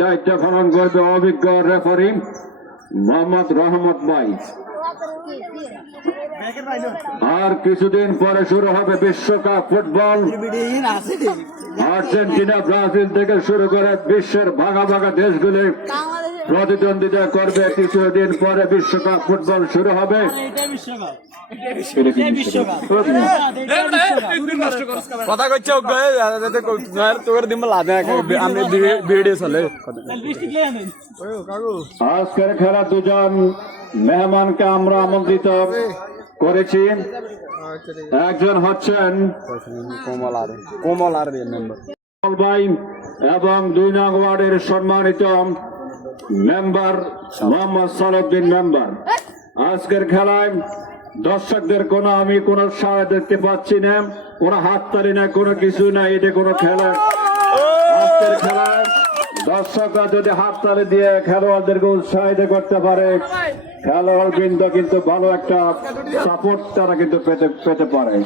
দায়িত্ব পালন করবে অভিজ্ঞ রেফারি মোহাম্মদ রহমত ভাই। আর কিছুদিন পরে শুরু হবে বিশ্বকাপ ফুটবল। আর্জেন্টিনা ব্রাজিল থেকে শুরু করে বিশ্বের ভাগা ভাগা দেশগুলি প্রতিদ্বন্দ্বিতা করবে। কিছুদিন পরে বিশ্বকাপ ফুটবল শুরু হবে। কথা কইছো তোর দিন লাদে আমি ভিডিও চলে। আজকের খেলা দুজন মেহমানকে আমরা আমন্ত্রিত করেছি। একজন হচ্ছেন কোমল আর মেম্বার ভাই এবং 2 নং ওয়ার্ডের সম্মানিত মেম্বার মোহাম্মদ সালাউদ্দিন মেম্বার। আজকের খেলায় দর্শকদের আমি কোনো সাড়া দেখতে পাচ্ছি না, কোনো হাততালি না, কোনো কিছু না। এটা কোনো খেলা। আজকের খেলায় দর্শকরা যদি হাততালি দিয়ে খেলোয়াড়দেরকে উৎসাহিত করতে পারে, খেলোয়াড় কিন্তু ভালো একটা সাপোর্ট তারা কিন্তু পেতে পারে।